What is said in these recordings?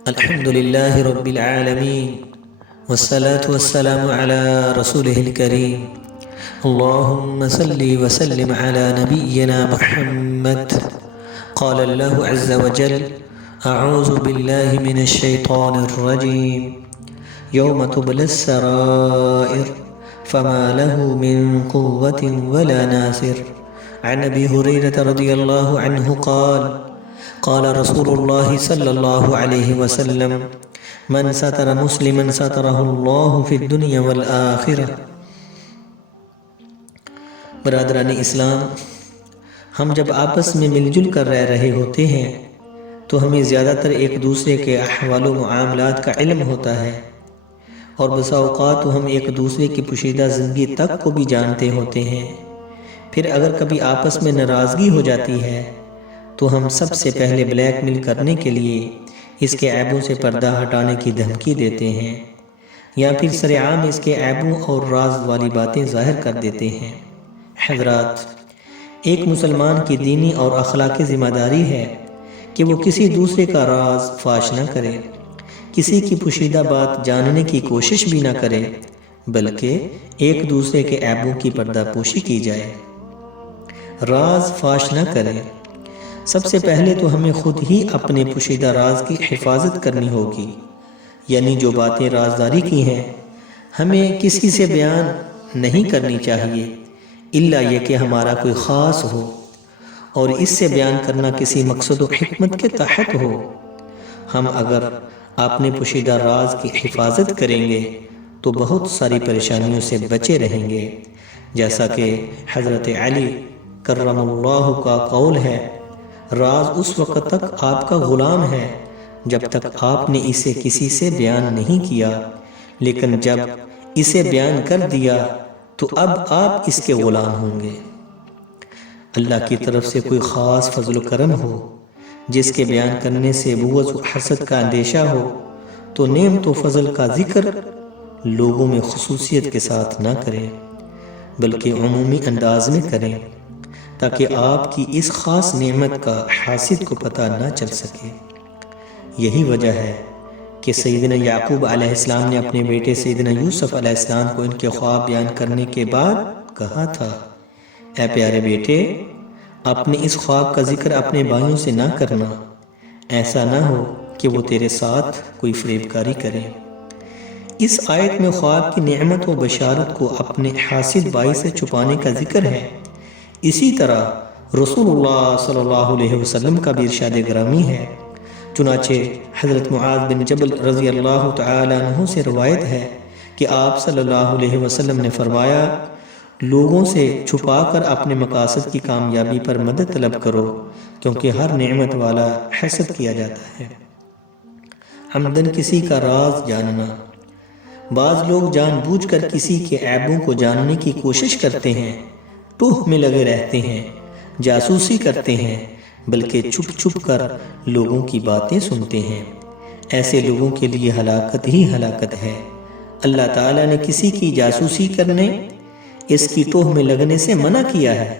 الحمد لله رب العالمين والصلاة والسلام على رسوله الكريم. اللهم صل وسلم على نبينا محمد. قال الله عز وجل: أعوذ بالله من الشيطان الرجيم. يوم تبلى السرائر فما له من قوة ولا ناصر. عن أبي هريرة رضي الله عنه قال رسول الله صلى الله عليه وسلم: من ستر مسلما ستره الله في الدنيا والآخرة. برادران اسلام، ہم جب آپس میں مل جل کر رہ رہے ہوتے ہیں تو ہمیں زیادہ تر ایک دوسرے کے احوال و معاملات کا علم ہوتا ہے، اور بسا اوقات ہم ایک دوسرے کی پوشیدہ زندگی تک کو بھی جانتے ہوتے ہیں. پھر اگر کبھی آپس میں ناراضگی ہو جاتی ہے تو ہم سب سے پہلے بلیک میل کرنے کے لیے اس کے عیبوں سے پردہ ہٹانے کی دھمکی دیتے ہیں، یا پھر سر عام اس کے عیبوں اور راز والی باتیں ظاہر کر دیتے ہیں. حضرات، ایک مسلمان کی دینی اور اخلاقی ذمہ داری ہے کہ وہ کسی دوسرے کا راز فاش نہ کرے، کسی کی پوشیدہ بات جاننے کی کوشش بھی نہ کرے، بلکہ ایک دوسرے کے عیبوں کی پردہ پوشی کی جائے. راز فاش نہ کرے. سب سے پہلے تو ہمیں خود ہی اپنے پوشیدہ راز کی حفاظت کرنی ہوگی، یعنی جو باتیں رازداری کی ہیں ہمیں کسی سے بیان نہیں کرنی چاہیے الا یہ کہ ہمارا کوئی خاص ہو، اور اس سے بیان کرنا کسی مقصد و حکمت کے تحت ہو. ہم اگر اپنے پوشیدہ راز کی حفاظت کریں گے تو بہت ساری پریشانیوں سے بچے رہیں گے، جیسا کہ حضرت علی کرم اللہ کا قول ہے: راز اس وقت تک آپ کا غلام ہے جب تک آپ نے اسے کسی سے بیان نہیں کیا، لیکن جب اسے بیان کر دیا تو اب آپ اس کے غلام ہوں گے. اللہ کی طرف سے کوئی خاص فضل و کرم ہو جس کے بیان کرنے سے بغض و حسد کا اندیشہ ہو تو نعمت و فضل کا ذکر لوگوں میں خصوصیت کے ساتھ نہ کریں، بلکہ عمومی انداز میں کریں، تاکہ آپ کی اس خاص نعمت کا حاسد کو پتہ نہ چل سکے. یہی وجہ ہے کہ سیدنا یعقوب علیہ السلام نے اپنے بیٹے سیدنا یوسف علیہ السلام کو ان کے خواب بیان کرنے کے بعد کہا تھا: اے پیارے بیٹے، اپنے اس خواب کا ذکر اپنے بھائیوں سے نہ کرنا، ایسا نہ ہو کہ وہ تیرے ساتھ کوئی فریب کاری کریں. اس آیت میں خواب کی نعمت و بشارت کو اپنے حاسد بھائی سے چھپانے کا ذکر ہے. اسی طرح رسول اللہ صلی اللہ علیہ وسلم کا بھی ارشاد گرامی ہے. چنانچہ حضرت معاذ بن جبل رضی اللہ تعالی عنہ سے روایت ہے کہ آپ صلی اللہ علیہ وسلم نے فرمایا: لوگوں سے چھپا کر اپنے مقاصد کی کامیابی پر مدد طلب کرو، کیونکہ ہر نعمت والا حسد کیا جاتا ہے. عمدن کسی کا راز جاننا. بعض لوگ جان بوجھ کر کسی کے عیبوں کو جاننے کی کوشش کرتے ہیں، ٹوہ میں لگے رہتے ہیں، جاسوسی کرتے ہیں، بلکہ چھپ چھپ کر لوگوں کی باتیں سنتے ہیں. ایسے لوگوں کے لیے ہلاکت ہی ہلاکت ہے. اللہ تعالیٰ نے کسی کی جاسوسی کرنے، اس کی ٹوہ میں لگنے سے منع کیا ہے.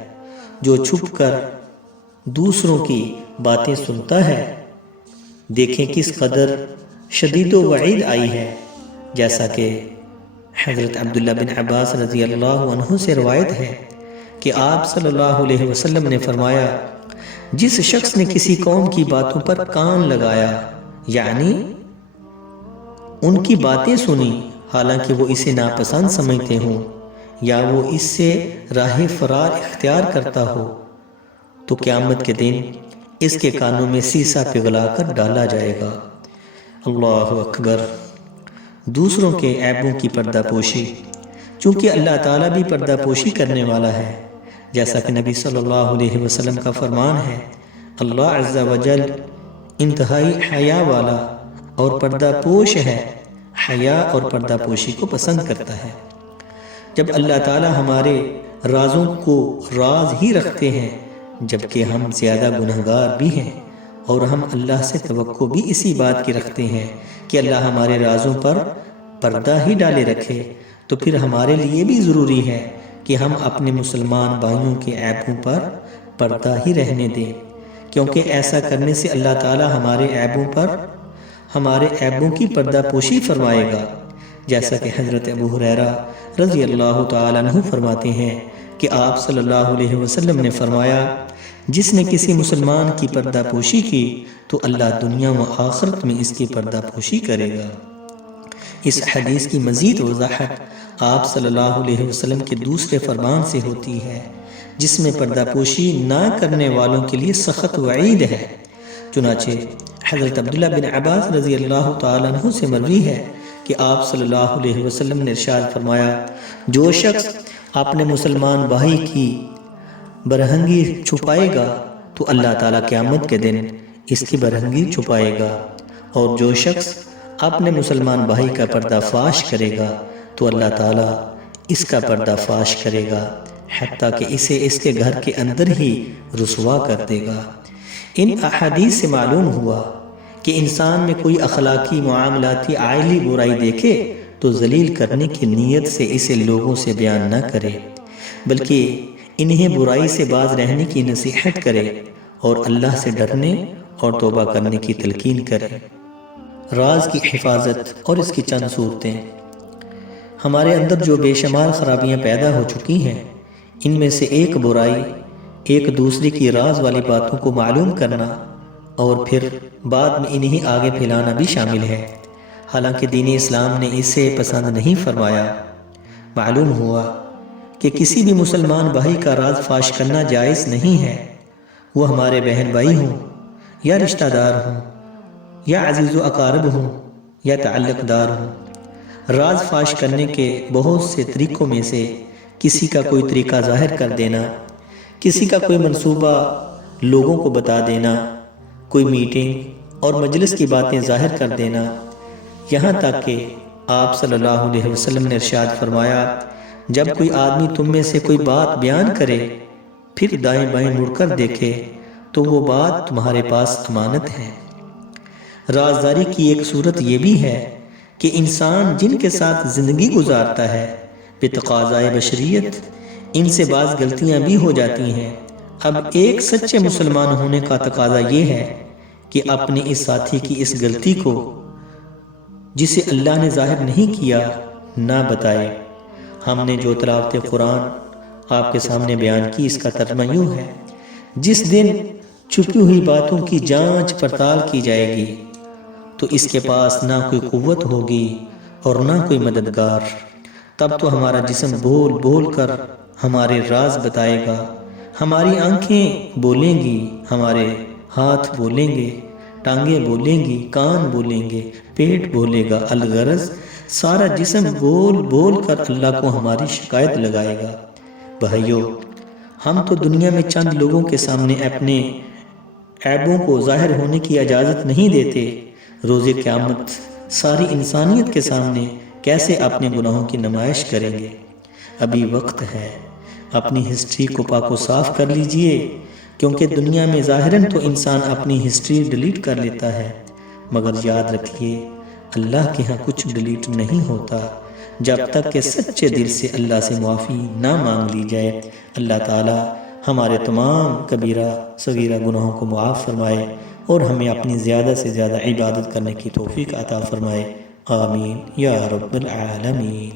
جو چھپ کر دوسروں کی باتیں سنتا ہے، دیکھیں کس قدر شدید و وعید آئی ہے. جیسا کہ حضرت عبداللہ بن عباس رضی اللہ عنہ سے روایت ہے کہ آپ صلی اللہ علیہ وسلم نے فرمایا: جس شخص نے کسی قوم کی باتوں پر کان لگایا، یعنی ان کی باتیں سنی حالانکہ وہ اسے ناپسند سمجھتے ہوں، یا وہ اس سے راہ فرار اختیار کرتا ہو، تو قیامت کے دن اس کے کانوں میں سیسا پگھلا کر ڈالا جائے گا. اللہ اکبر. دوسروں کے عیبوں کی پردہ پوشی. چونکہ اللہ تعالیٰ بھی پردہ پوشی کرنے والا ہے، جیسا کہ نبی صلی اللہ علیہ وسلم کا فرمان ہے: اللہ عز و جل انتہائی حیا والا اور پردہ پوش ہے، حیا اور پردہ پوشی کو پسند کرتا ہے. جب اللہ تعالیٰ ہمارے رازوں کو راز ہی رکھتے ہیں جبکہ ہم زیادہ گنہگار بھی ہیں، اور ہم اللہ سے توقع بھی اسی بات کی رکھتے ہیں کہ اللہ ہمارے رازوں پر پردہ ہی ڈالے رکھے، تو پھر ہمارے لیے بھی ضروری ہے کہ ہم اپنے مسلمان بھائیوں کے عیبوں پر پردہ ہی رہنے دیں، کیونکہ ایسا کرنے سے اللہ تعالیٰ ہمارے عیبوں پر ہمارے عیبوں کی پردہ پوشی فرمائے گا، جیسا کہ حضرت ابو ہریرہ رضی اللہ تعالیٰ عنہ فرماتے ہیں کہ آپ صلی اللہ علیہ وسلم نے فرمایا، جس نے کسی مسلمان کی پردہ پوشی کی تو اللہ دنیا و آخرت میں اس کی پردہ پوشی کرے گا۔ اس حدیث کی مزید وضاحت آپ صلی اللہ علیہ وسلم کے دوسرے فرمان سے ہوتی ہے، جس میں پردہ پوشی نہ کرنے والوں کے لیے سخت وعید ہے۔ چنانچہ حضرت عبداللہ بن عباس رضی اللہ تعالیٰ عنہ سے مروی ہے کہ آپ صلی اللہ علیہ وسلم نے ارشاد فرمایا، جو شخص اپنے مسلمان بھائی کی برہنگی چھپائے گا تو اللہ تعالیٰ قیامت کے دن اس کی برہنگی چھپائے گا، اور جو شخص اپنے مسلمان بھائی کا پردہ فاش کرے گا تو اللہ تعالیٰ اس کا پردہ فاش کرے گا، حتیٰ کہ اسے اس کے گھر کے اندر ہی رسوا کر دے گا۔ ان احادیث سے معلوم ہوا کہ انسان میں کوئی اخلاقی معاملاتی عائلی برائی دیکھے تو ذلیل کرنے کی نیت سے اسے لوگوں سے بیان نہ کرے، بلکہ انہیں برائی سے باز رہنے کی نصیحت کرے اور اللہ سے ڈرنے اور توبہ کرنے کی تلقین کرے۔ راز کی حفاظت اور اس کی چند صورتیں۔ ہمارے اندر جو بے شمار خرابیاں پیدا ہو چکی ہیں، ان میں سے ایک برائی ایک دوسرے کی راز والی باتوں کو معلوم کرنا اور پھر بعد میں انہیں آگے پھیلانا بھی شامل ہے، حالانکہ دین اسلام نے اسے پسند نہیں فرمایا۔ معلوم ہوا کہ کسی بھی مسلمان بھائی کا راز فاش کرنا جائز نہیں ہے، وہ ہمارے بہن بھائی ہوں یا رشتہ دار ہوں یا عزیز و اقارب ہوں یا تعلق دار ہوں۔ راز فاش کرنے کے بہت سے طریقوں میں سے کسی کا کوئی طریقہ ظاہر کر دینا، کسی کا کوئی منصوبہ لوگوں کو بتا دینا، کوئی میٹنگ اور مجلس کی باتیں ظاہر کر دینا، یہاں تک کہ آپ صلی اللہ علیہ وسلم نے ارشاد فرمایا، جب کوئی آدمی تم میں سے کوئی بات بیان کرے پھر دائیں بائیں مڑ کر دیکھے تو وہ بات تمہارے پاس امانت ہے۔ رازداری کی ایک صورت یہ بھی ہے کہ انسان جن کے ساتھ زندگی گزارتا ہے بتقاضائے بشریت ان سے بعض غلطیاں بھی ہو جاتی ہیں۔ اب ایک سچے مسلمان ہونے کا تقاضا یہ ہے کہ اپنے اس ساتھی کی اس غلطی کو جسے اللہ نے ظاہر نہیں کیا نہ بتائے۔ ہم نے جو تلاوت قرآن آپ کے سامنے بیان کی، اس کا ترجمہ یوں ہے، جس دن چھپی ہوئی باتوں کی جانچ پڑتال کی جائے گی تو اس کے پاس نہ کوئی قوت ہوگی اور نہ کوئی مددگار، تب تو ہمارا جسم بول بول کر ہمارے راز بتائے گا، ہماری آنکھیں بولیں گی، ہمارے ہاتھ بولیں گے، ٹانگیں بولیں گی، کان بولیں گے، پیٹ بولے گا، الغرض سارا جسم بول بول کر اللہ کو ہماری شکایت لگائے گا۔ بھائیو، ہم تو دنیا میں چند لوگوں کے سامنے اپنے عیبوں کو ظاہر ہونے کی اجازت نہیں دیتے، روز قیامت ساری انسانیت کے سامنے کیسے اپنے گناہوں کی نمائش کریں گے؟ ابھی وقت ہے، اپنی ہسٹری کو پاک و صاف کر لیجئے، کیونکہ دنیا میں ظاہراً تو انسان اپنی ہسٹری ڈیلیٹ کر لیتا ہے، مگر یاد رکھیے اللہ کے ہاں کچھ ڈیلیٹ نہیں ہوتا جب تک کہ سچے دل سے اللہ سے معافی نہ مانگ لی جائے۔ اللہ تعالی ہمارے تمام کبیرہ صغیرہ گناہوں کو معاف فرمائے اور ہمیں اپنی زیادہ سے زیادہ عبادت کرنے کی توفیق عطا فرمائے۔ آمین یا رب العالمین۔